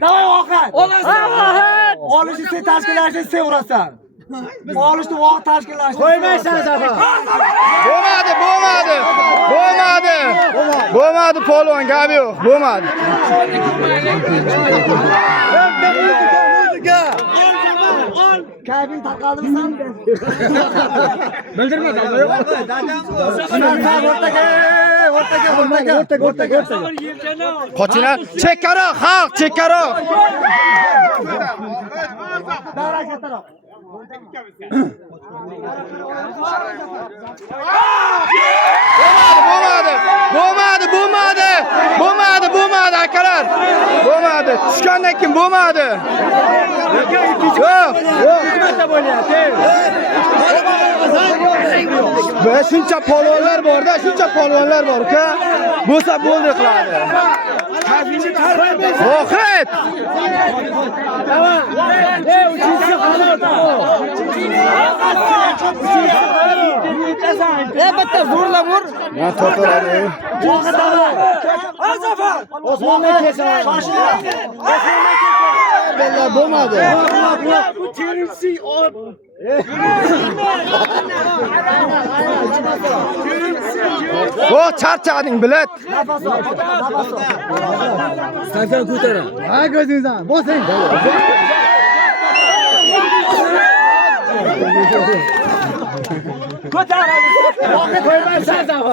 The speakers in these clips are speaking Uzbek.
Davay Oqat. Olishni sen tashkillashni sen urasan. Olishni vaqt tashkillashni qo'ymaysan Zafa. Bo'lmadi polvon, gap yo'q. Bo'lmadi. Kayfing tarqaldimi sen? Bildirma. O'rtaga. Qochinglar. Chekkaroq, xalq, chekkaroq. Davray kattaroq. Bo'lmadi akalar. Bo'lmadi. Tushgandan keyin bo'lmadi. Yo'q. Ve shuncha polvonlar bor-da, shuncha polvonlar bor uka. Bo'lsa bo'ldi qiladi. Vohid. Bitta zo'rla vur. Men to'toradi. Osmonga kesaman. Bella bo'lmadi. Bu terimsi olib. Voh, charchading bilat. Nafas ol. Stefan ko'tara. Ha, ko'zingizdan. Bosing. Qo'ymaysan Zafa.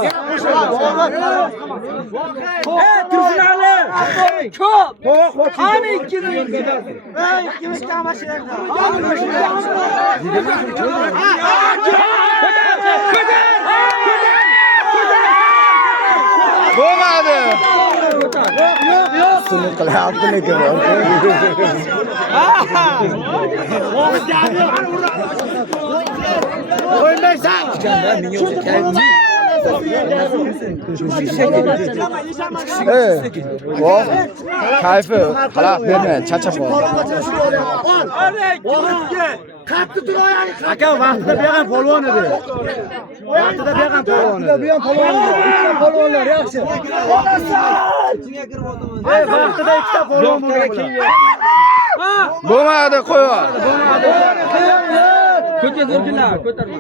Tursunali. Ko'p. Qani ikkini. Ikkimiz kamashayapti. Bo'lmadi. Shuni qilyapti lekin. Qo'ymaysan. Voh, kayfi xalaq bermaydi, charchab qoldi. Qattiq tur oyog'ing. Aka, vaqtida bergan polvon edi. Vaqtida bergan polvon edi. Ikkita polvonlar yaxshi. Vaqtida ikkita polvon bo'lgan. Bo'lmadi, qo'y. Ko'tarma, ko'tarma.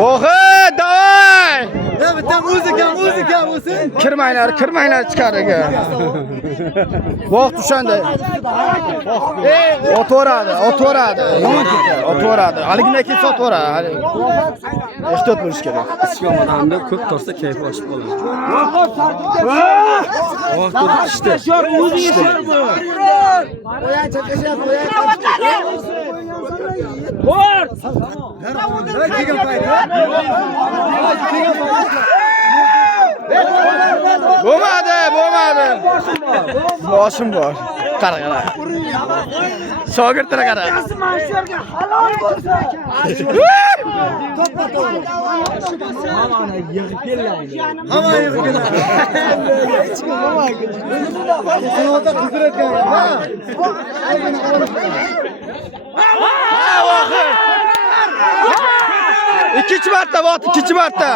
Vohid, davay! Bitta muzika bo'lsin. Kirmanglar ichkariga. Vaqt o'shanda. O'tvoradi. Yomon ketdi. O'tvoradi. Haligindan ketsa o'tvoradi. Ehtiyot bo'lish kerak. Ichki odamda ko'p torsa kayfi oshib qoladi. Bo'lmadi. Boshim bor. Qara. Shogirdlar qara. Halol bo'lsa. Hamma yig'ib keladi. İkinci marta.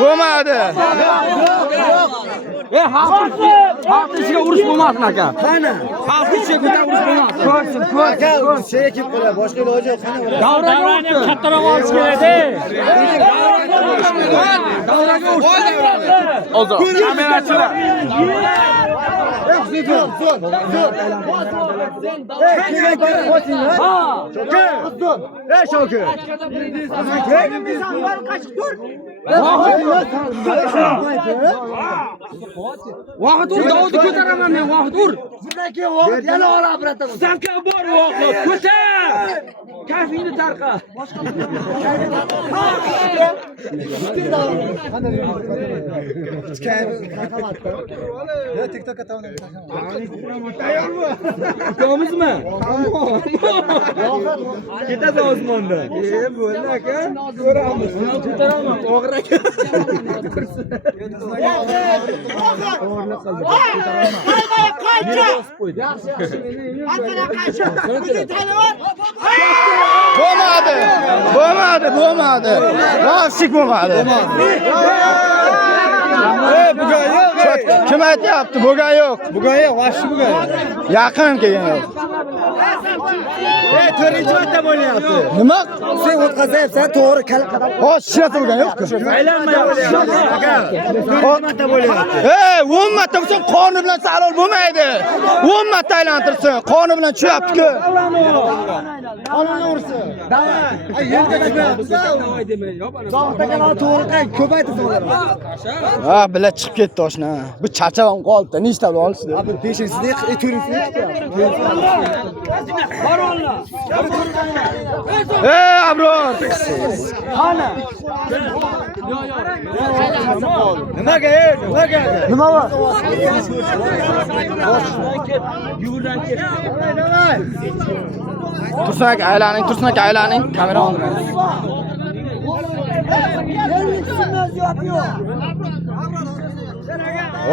Bo'lmadi. Xalq ichiga urush bo'lmasin aka. Qani? Xalq ichiga urush bo'lmasin. Ko'rsin. Sey kim qo'yadi? Boshqa iloji yo'q. Davraga kattaroq olish kerak-da. Davraga urush. Kamerachilar. Shokir. Vaqt ur, Davudni ko'taraman men, vaqt ur. Shundan keyin vaqt yana olib birataman. Sanka bor vaqt, ko'tar. Kayfingni tarqa. TikTokka Ukamizmi? Ketadi osmonda. Bo'ldi aka. Ko'ramiz. Ko'taraman. Og'ir Bo'lmadi. Rostlik bo'lmadi. Bugun yo'q. Kim aytyapti? Bugun yo'q. Bugun yo'q, vashti bugun. Yaqin kelgan yo'q. 4-marta bo'lyapti. Nima? Sen o'tkazayapsan, to'g'ri kala qadam. Hozir shirasi bo'lgan yo'q-ku. Aylanmayapti. 4-marta bo'lyapti. 10 marta bo'lsa qoni bilan salol bo'lmaydi. 10 marta aylantirsin. Qoni bilan tushyapti-ku. Qonini ursin. Ay, yerga tushmayapti. Zohdaga to'g'ri ko'paytirsin ular. Ha, bila chiqib ketdi oshna. Bu charchab qoldi. Nechta olishdi? Bu 5-sini, 4-sini Abror. Qani? Nimaga? Nima bor? Tursun aka aylaning. Kamera olmaydi.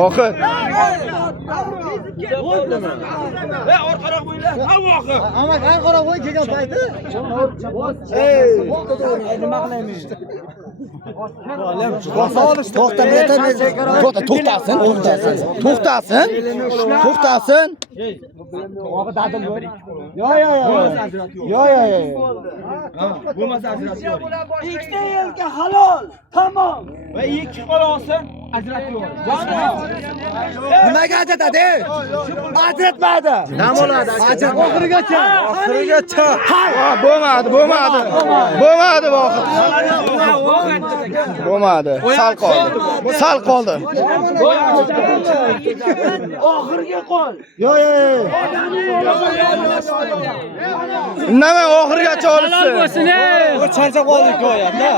Oxir. orqaroq bo'ylar. Ama kan qora qo'y kelgan payti. Nima qilaymiz? To'xtasin. Yo. Bo'lmasa ajratib yuboring. Ikkita yelka halol. Tamom. Va 2 qo'l olsin, ajratib yuboring. Nimaga ajratadi? Ajratmadi. Nima bo'ladi? Oxirigacha. Bo'lmadi. Bo'lmadi. Sal qoldi. Oxirga qo'l. Yo. Nima oxirigacha olishsin? Bu charchab qoldik qo'yapti.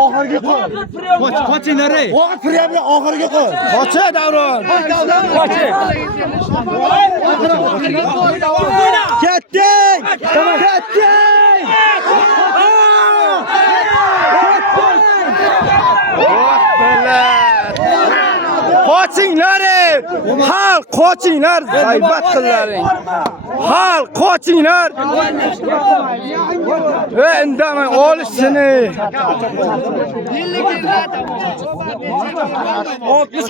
Oxirga qo'l. Qochinglar ey. Vaqt kiryapti, oxirga qo'l. Qochi Davron. Ketdik! Qochinglar ey! Xalq qochinglar, g'aybat qillaring. Xalq qochinglar. Va indamay olishsini.